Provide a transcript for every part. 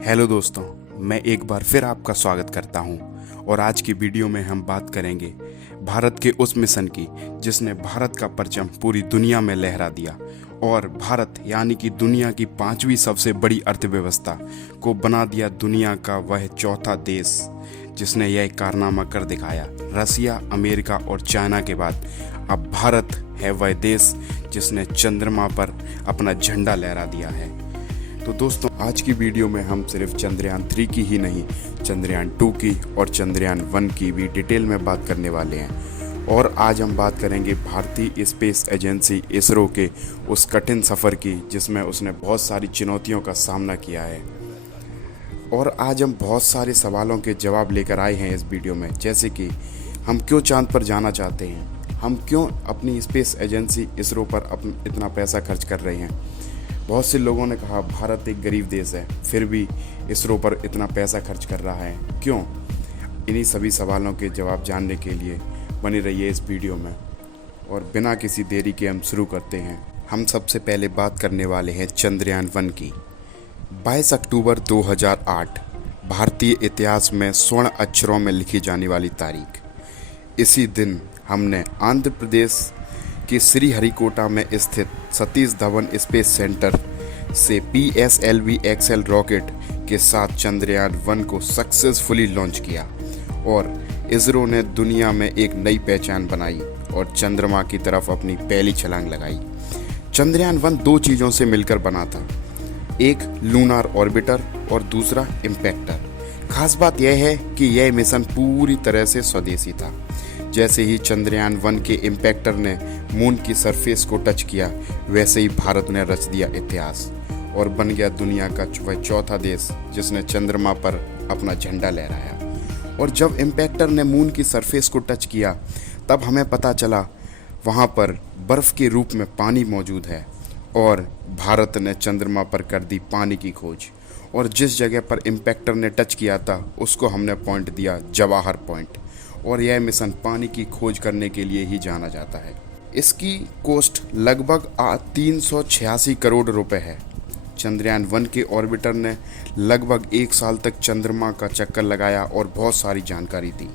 Hello दोस्तों, मैं एक बार फिर आपका स्वागत करता हूं और आज की वीडियो में हम बात करेंगे भारत के उस मिशन की जिसने भारत का परचम पूरी दुनिया में लहरा दिया और भारत यानी कि दुनिया की 5वीं सबसे बड़ी अर्थव्यवस्था को बना दिया दुनिया का वह चौथा देश जिसने यह कारनामा कर दिखाया। रसिया, अमेरिका और चाइना के बाद अब भारत है वह देश जिसने चंद्रमा पर अपना झंडा लहरा दिया है। तो दोस्तों, आज की वीडियो में हम सिर्फ चंद्रयान 3 की ही नहीं, चंद्रयान 2 की और चंद्रयान 1 की भी डिटेल में बात करने वाले हैं। और आज हम बात करेंगे भारतीय स्पेस एजेंसी इसरो के उस कठिन सफ़र की जिसमें उसने बहुत सारी चुनौतियों का सामना किया है। और आज हम बहुत सारे सवालों के जवाब लेकर आए हैं इस वीडियो में, जैसे कि हम क्यों चांद पर जाना चाहते हैं, हम क्यों अपनी स्पेस एजेंसी इसरो पर इतना पैसा खर्च कर रहे हैं। बहुत से लोगों ने कहा भारत एक गरीब देश है, फिर भी इसरो पर इतना पैसा खर्च कर रहा है, क्यों? इन्हीं सभी सवालों के जवाब जानने के लिए बनी रहिए इस वीडियो में। और बिना किसी देरी के हम शुरू करते हैं। हम सबसे पहले बात करने वाले हैं चंद्रयान 1 की। 22 अक्टूबर 2008 भारतीय इतिहास में स्वर्ण अक्षरों में लिखी जाने वाली तारीख। इसी दिन हमने आंध्र प्रदेश कि श्रीहरिकोटा में स्थित सतीश धवन स्पेस सेंटर से PSLV XL रॉकेट के साथ चंद्रयान 1 को सक्सेसफुली लॉन्च किया और इसरो ने दुनिया में एक नई पहचान बनाई और चंद्रमा की तरफ अपनी पहली छलांग लगाई। चंद्रयान 1 दो चीज़ों से मिलकर बना था, एक लूनार ऑर्बिटर और दूसरा इम्पैक्टर। खास बात यह है कि यह मिशन पूरी तरह से स्वदेशी था। जैसे ही चंद्रयान 1 के इम्पैक्टर ने मून की सरफेस को टच किया, वैसे ही भारत ने रच दिया इतिहास और बन गया दुनिया का वह चौथा देश जिसने चंद्रमा पर अपना झंडा लहराया। और जब इम्पैक्टर ने मून की सरफेस को टच किया, तब हमें पता चला वहाँ पर बर्फ़ के रूप में पानी मौजूद है और भारत ने चंद्रमा पर कर दी पानी की खोज। और जिस जगह पर इम्पैक्टर ने टच किया था उसको हमने पॉइंट दिया जवाहर पॉइंट। और यह मिशन पानी की खोज करने के लिए ही जाना जाता है। इसकी कॉस्ट लगभग 386 करोड़ रुपए है। चंद्रयान 1 के ऑर्बिटर ने लगभग 1 साल तक चंद्रमा का चक्कर लगाया और बहुत सारी जानकारी दी,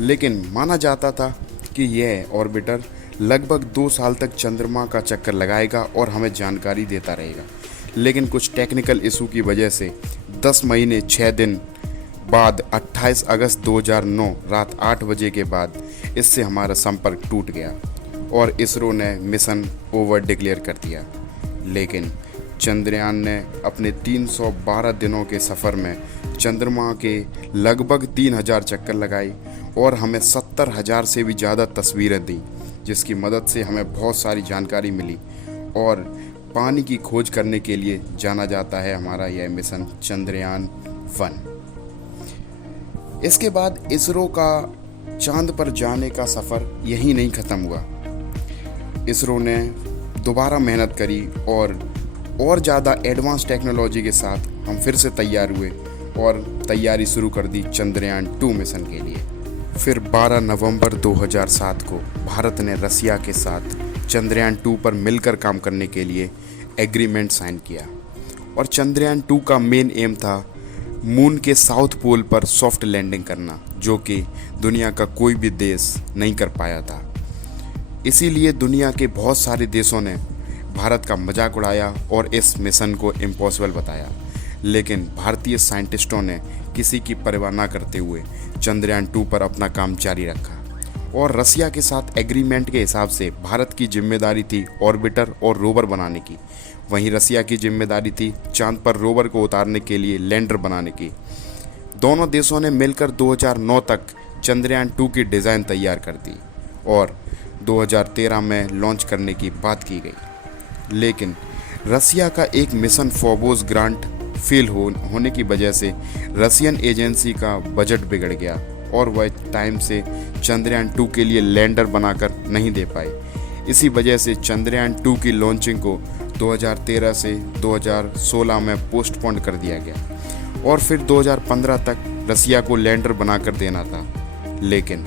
लेकिन माना जाता था कि यह ऑर्बिटर लगभग 2 साल तक चंद्रमा का चक्कर लगाएगा और हमें जानकारी देता रहेगा। लेकिन कुछ टेक्निकल इशू की वजह से 10 महीने 6 दिन बाद 28 अगस्त 2009 रात 8 बजे के बाद इससे हमारा संपर्क टूट गया और इसरो ने मिशन ओवर डिक्लेयर कर दिया। लेकिन चंद्रयान ने अपने 312 दिनों के सफ़र में चंद्रमा के लगभग 3000 चक्कर लगाए और हमें 70,000 से भी ज़्यादा तस्वीरें दी, जिसकी मदद से हमें बहुत सारी जानकारी मिली और पानी की खोज करने के लिए जाना जाता है हमारा यह मिशन चंद्रयान 1। इसके बाद इसरो का चांद पर जाने का सफ़र यहीं नहीं ख़त्म हुआ। इसरो ने दोबारा मेहनत करी और ज़्यादा एडवांस टेक्नोलॉजी के साथ हम फिर से तैयार हुए और तैयारी शुरू कर दी चंद्रयान 2 मिशन के लिए। फिर 12 नवंबर 2007 को भारत ने रसिया के साथ चंद्रयान 2 पर मिलकर काम करने के लिए एग्रीमेंट साइन किया। और चंद्रयान 2 का मेन एम था मून के साउथ पोल पर सॉफ्ट लैंडिंग करना, जो कि दुनिया का कोई भी देश नहीं कर पाया था। इसीलिए दुनिया के बहुत सारे देशों ने भारत का मजाक उड़ाया और इस मिशन को इम्पॉसिबल बताया। लेकिन भारतीय साइंटिस्टों ने किसी की परवाह न करते हुए चंद्रयान 2 पर अपना काम जारी रखा। और रसिया के साथ एग्रीमेंट के हिसाब से भारत की जिम्मेदारी थी ऑर्बिटर और रोवर बनाने की, वहीं रसिया की जिम्मेदारी थी चांद पर रोवर को उतारने के लिए लैंडर बनाने की। दोनों देशों ने मिलकर 2009 तक चंद्रयान 2 की डिज़ाइन तैयार कर दी और 2013 में लॉन्च करने की बात की गई। लेकिन रसिया का एक मिशन फोबोस ग्रांट फेल होने की वजह से रसियन एजेंसी का बजट बिगड़ गया और वह टाइम से चंद्रयान 2 के लिए लैंडर बनाकर नहीं दे पाए। इसी वजह से चंद्रयान 2 की लॉन्चिंग को 2013 से 2016 में पोस्टपोन कर दिया गया और फिर 2015 तक रसिया को लैंडर बनाकर देना था, लेकिन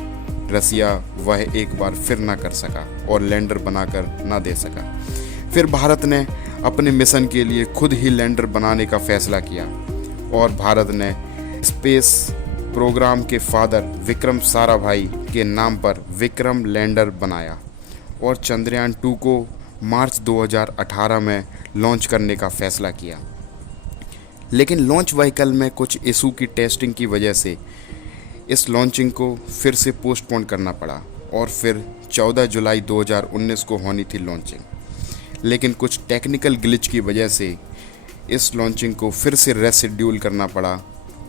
रसिया वह एक बार फिर ना कर सका और लैंडर बनाकर ना दे सका। फिर भारत ने अपने मिशन के लिए खुद ही लैंडर बनाने का फैसला किया और भारत ने स्पेस प्रोग्राम के फादर विक्रम साराभाई के नाम पर विक्रम लैंडर बनाया और चंद्रयान 2 को मार्च 2018 में लॉन्च करने का फैसला किया। लेकिन लॉन्च व्हीकल में कुछ इशू की टेस्टिंग की वजह से इस लॉन्चिंग को फिर से पोस्टपोन करना पड़ा और फिर 14 जुलाई 2019 को होनी थी लॉन्चिंग। लेकिन कुछ टेक्निकल ग्लिच की वजह से इस लॉन्चिंग को फिर से रेशेड्यूल करना पड़ा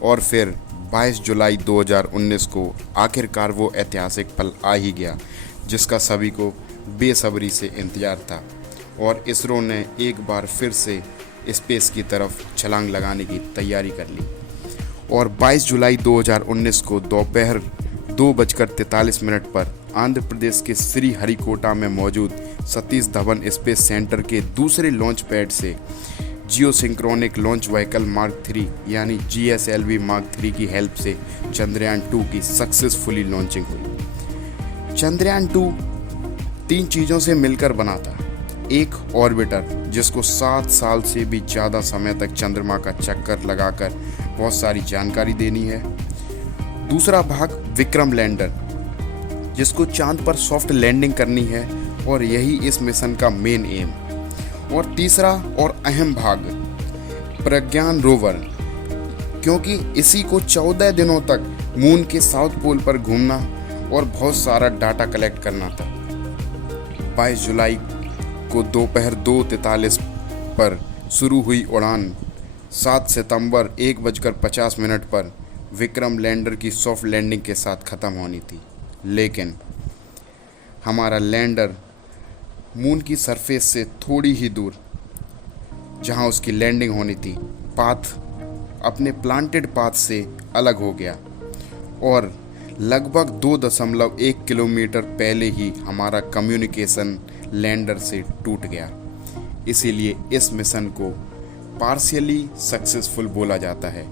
और फिर 22 जुलाई 2019 को आखिरकार वो ऐतिहासिक पल आ ही गया जिसका सभी को बेसब्री से इंतज़ार था और इसरो ने एक बार फिर से स्पेस की तरफ छलांग लगाने की तैयारी कर ली। और 22 जुलाई 2019 को दोपहर 2:43 पर आंध्र प्रदेश के श्रीहरिकोटा में मौजूद सतीश धवन स्पेस सेंटर के दूसरे लॉन्च पैड से जियोसिंक्रोनिक लॉन्च व्हीकल मार्क 3 यानी GSLV मार्क 3 की हेल्प से चंद्रयान 2 की सक्सेसफुली लॉन्चिंग हुई। चंद्रयान 2 3 चीज़ों से मिलकर बना था। एक ऑर्बिटर जिसको 7 साल से भी ज़्यादा समय तक चंद्रमा का चक्कर लगाकर बहुत सारी जानकारी देनी है। दूसरा भाग विक्रम लैंडर जिसको चांद पर सॉफ्ट लैंडिंग करनी है और यही इस मिशन का मेन एम। और तीसरा और अहम भाग प्रज्ञान रोवर, क्योंकि इसी को 14 दिनों तक मून के साउथ पोल पर घूमना और बहुत सारा डाटा कलेक्ट करना था। 22 जुलाई को दोपहर 2:43 पर शुरू हुई उड़ान 7 सितंबर 1:50 पर विक्रम लैंडर की सॉफ्ट लैंडिंग के साथ ख़त्म होनी थी। लेकिन हमारा लैंडर मून की सरफेस से थोड़ी ही दूर जहां उसकी लैंडिंग होनी थी पाथ अपने प्लांटेड पाथ से अलग हो गया और लगभग 2.1 किलोमीटर पहले ही हमारा कम्युनिकेशन लैंडर से टूट गया। इसीलिए इस मिशन को पार्शियली सक्सेसफुल बोला जाता है,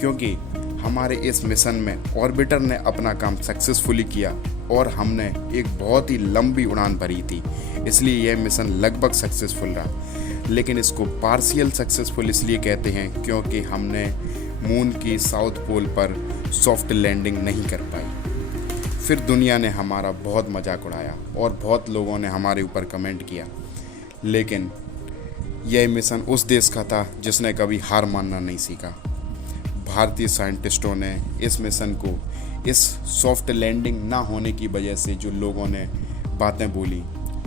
क्योंकि हमारे इस मिशन में ऑर्बिटर ने अपना काम सक्सेसफुली किया और हमने एक बहुत ही लंबी उड़ान भरी थी, इसलिए यह मिशन लगभग सक्सेसफुल रहा। लेकिन इसको पार्शियल सक्सेसफुल इसलिए कहते हैं क्योंकि हमने मून की साउथ पोल पर सॉफ्ट लैंडिंग नहीं कर पाई। फिर दुनिया ने हमारा बहुत मजाक उड़ाया और बहुत लोगों ने हमारे ऊपर कमेंट किया, लेकिन यह मिशन उस देश का था जिसने कभी हार मानना नहीं सीखा। भारतीय साइंटिस्टों ने इस मिशन को इस सॉफ्ट लैंडिंग ना होने की वजह से जो लोगों ने बातें बोली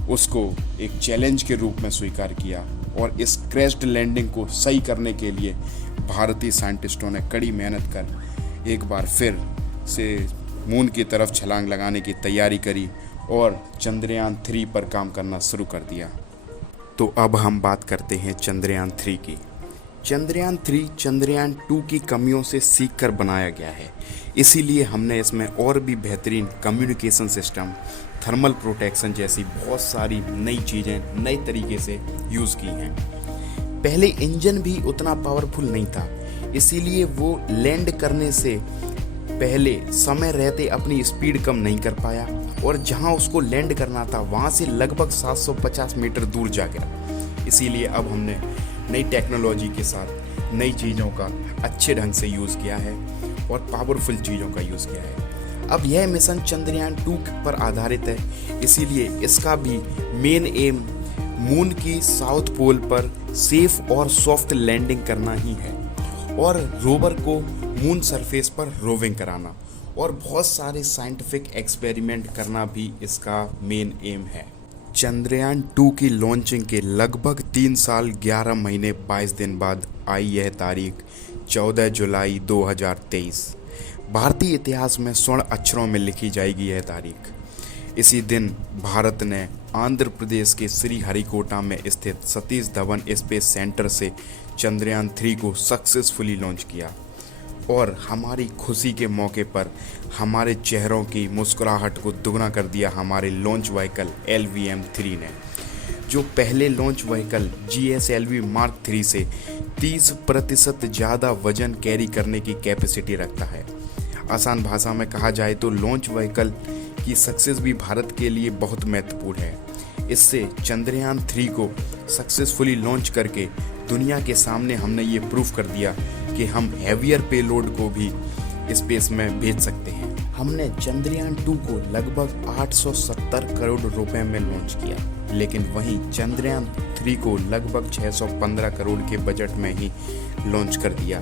उसको एक चैलेंज के रूप में स्वीकार किया और इस क्रैश्ड लैंडिंग को सही करने के लिए भारतीय साइंटिस्टों ने कड़ी मेहनत कर एक बार फिर से मून की तरफ छलांग लगाने की तैयारी करी और चंद्रयान 3 पर काम करना शुरू कर दिया। तो अब हम बात करते हैं चंद्रयान 3 की। चंद्रयान 3 चंद्रयान 2 की कमियों से सीखकर बनाया गया है, इसीलिए हमने इसमें और भी बेहतरीन कम्युनिकेशन सिस्टम, थर्मल प्रोटेक्शन जैसी बहुत सारी नई चीज़ें नए तरीके से यूज़ की हैं। पहले इंजन भी उतना पावरफुल नहीं था, इसीलिए वो लैंड करने से पहले समय रहते अपनी स्पीड कम नहीं कर पाया और जहां उसको लैंड करना था वहां से लगभग 750 मीटर दूर जा गया। इसीलिए अब हमने नई टेक्नोलॉजी के साथ नई चीज़ों का अच्छे ढंग से यूज़ किया है और पावरफुल चीज़ों का यूज़ किया है। अब यह मिशन चंद्रयान 2 पर आधारित है, इसीलिए इसका भी मेन एम मून की साउथ पोल पर सेफ और सॉफ्ट लैंडिंग करना ही है और रोवर को मून सरफेस पर रोविंग कराना और बहुत सारे साइंटिफिक एक्सपेरिमेंट करना भी इसका मेन एम है। चंद्रयान 2 की लॉन्चिंग के लगभग 3 साल 11 महीने 22 दिन बाद आई यह तारीख 14 जुलाई 2023। भारतीय इतिहास में स्वर्ण अक्षरों में लिखी जाएगी यह तारीख। इसी दिन भारत ने आंध्र प्रदेश के श्रीहरिकोटा में स्थित सतीश धवन स्पेस सेंटर से चंद्रयान 3 को सक्सेसफुली लॉन्च किया और हमारी खुशी के मौके पर हमारे चेहरों की मुस्कुराहट को दुगना कर दिया हमारे लॉन्च व्हीकल LVM-3 ने, जो पहले लॉन्च व्हीकल GSLV मार्क 3 से 30% ज़्यादा वजन कैरी करने की कैपेसिटी रखता है। आसान भाषा में कहा जाए तो लॉन्च व्हीकल की सक्सेस भी भारत के लिए बहुत महत्वपूर्ण है। इससे चंद्रयान 3 को सक्सेसफुली लॉन्च करके दुनिया के सामने हमने ये प्रूफ कर दिया कि हम हैवियर पेलोड को भी स्पेस में भेज सकते हैं। हमने चंद्रयान 2 को लगभग 870 करोड़ रुपए में लॉन्च किया, लेकिन वहीं चंद्रयान 3 को लगभग 615 करोड़ के बजट में ही लॉन्च कर दिया।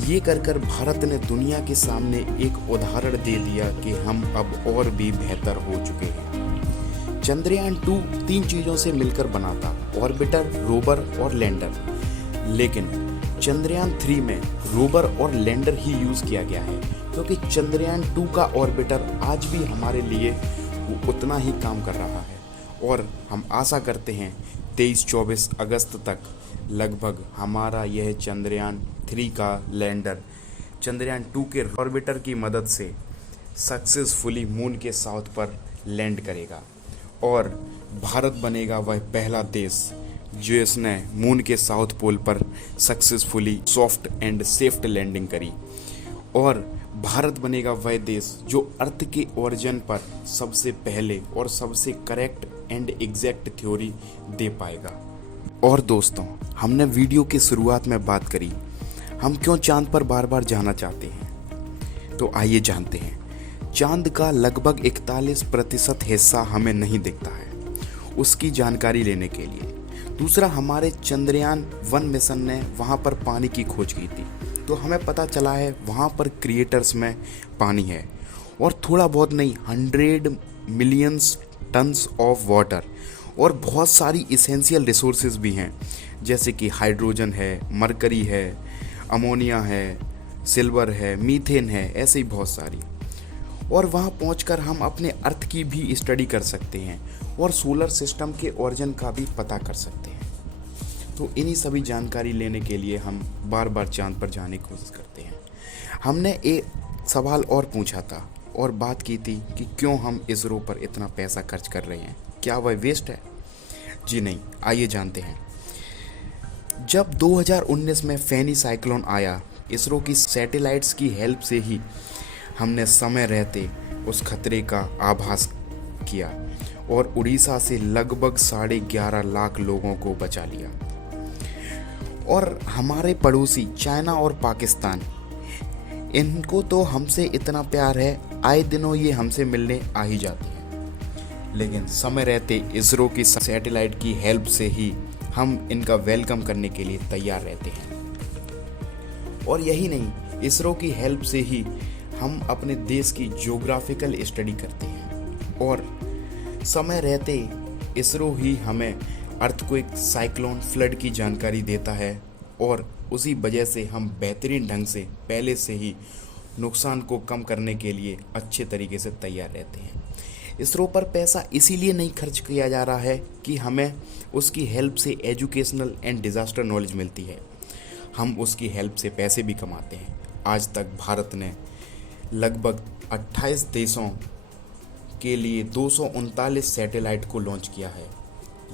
ये कर भारत ने दुनिया के सामने एक उदाहरण दे दिया कि हम अब और भी बेहतर हो चुके हैं। चंद्रयान 2 3 चीज़ों से मिलकर बना था, ऑर्बिटर, रोवर और लैंडर। लेकिन चंद्रयान 3 में रोवर और लैंडर ही यूज़ किया गया है, क्योंकि चंद्रयान 2 का ऑर्बिटर आज भी हमारे लिए उतना ही काम कर रहा है। और हम आशा करते हैं 23-24 अगस्त तक लगभग हमारा यह चंद्रयान 3 का लैंडर चंद्रयान 2 के ऑर्बिटर की मदद से सक्सेसफुली मून के साउथ पर लैंड करेगा और भारत बनेगा वह पहला देश जिसने मून के साउथ पोल पर successfully soft and safe landing करी। और भारत बनेगा वह देश जो अर्थ के ओरिजिन पर सबसे पहले और सबसे करेक्ट एंड एग्जैक्ट थ्योरी दे पाएगा। और दोस्तों, हमने वीडियो की शुरुआत में बात करी हम क्यों चांद पर बार बार जाना चाहते हैं, तो आइए जानते हैं। चांद का लगभग 41% हिस्सा हमें नहीं दिखता है, उसकी जानकारी लेने के लिए। दूसरा, हमारे चंद्रयान 1 मिशन ने वहाँ पर पानी की खोज की थी, तो हमें पता चला है वहाँ पर क्रिएटर्स में पानी है और थोड़ा बहुत नहीं 100 मिलियंस टन्स ऑफ वाटर और बहुत सारी इसेंशियल रिसोर्सेज भी हैं, जैसे कि हाइड्रोजन है, मरकरी है, अमोनिया है, सिल्वर है, मीथेन है, ऐसे ही बहुत सारी। और वहाँ पहुंचकर हम अपने अर्थ की भी स्टडी कर सकते हैं और सोलर सिस्टम के ओरिजिन का भी पता कर सकते हैं। तो इन्हीं सभी जानकारी लेने के लिए हम बार बार चांद पर जाने की कोशिश करते हैं। हमने एक सवाल और पूछा था और बात की थी कि क्यों हम इसरो पर इतना पैसा खर्च कर रहे हैं, क्या वह वेस्ट है? जी नहीं, आइए जानते हैं। जब 2019 में फैनी साइक्लोन आया, इसरो की सैटेलाइट्स की हेल्प से ही हमने समय रहते उस खतरे का आभास किया और उड़ीसा से लगभग 11.5 लाख लोगों को बचा लिया। और हमारे पड़ोसी चाइना और पाकिस्तान, इनको तो हमसे इतना प्यार है, आए दिनों ये हमसे मिलने आ ही जाते हैं। लेकिन समय रहते इसरो की सैटेलाइट की हेल्प से ही हम इनका वेलकम करने के लिए तैयार रहते हैं। और यही नहीं, इसरो की हेल्प से ही हम अपने देश की ज्योग्राफिकल स्टडी करते हैं और समय रहते इसरो ही हमें अर्थक्वेक, साइक्लोन, फ्लड की जानकारी देता है और उसी वजह से हम बेहतरीन ढंग से पहले से ही नुकसान को कम करने के लिए अच्छे तरीके से तैयार रहते हैं। इसरो पर पैसा इसीलिए नहीं खर्च किया जा रहा है कि हमें उसकी हेल्प से एजुकेशनल एंड डिज़ास्टर नॉलेज मिलती है, हम उसकी हेल्प से पैसे भी कमाते हैं। आज तक भारत ने लगभग 28 देशों के लिए 239 सैटेलाइट को लॉन्च किया है।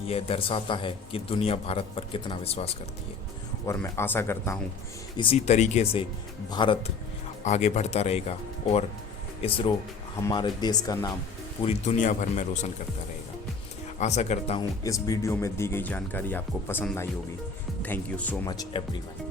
यह दर्शाता है कि दुनिया भारत पर कितना विश्वास करती है और मैं आशा करता हूँ इसी तरीके से भारत आगे बढ़ता रहेगा और इसरो हमारे देश का नाम पूरी दुनिया भर में रोशन करता रहेगा। आशा करता हूँ इस वीडियो में दी गई जानकारी आपको पसंद आई होगी। Thank you so much everyone.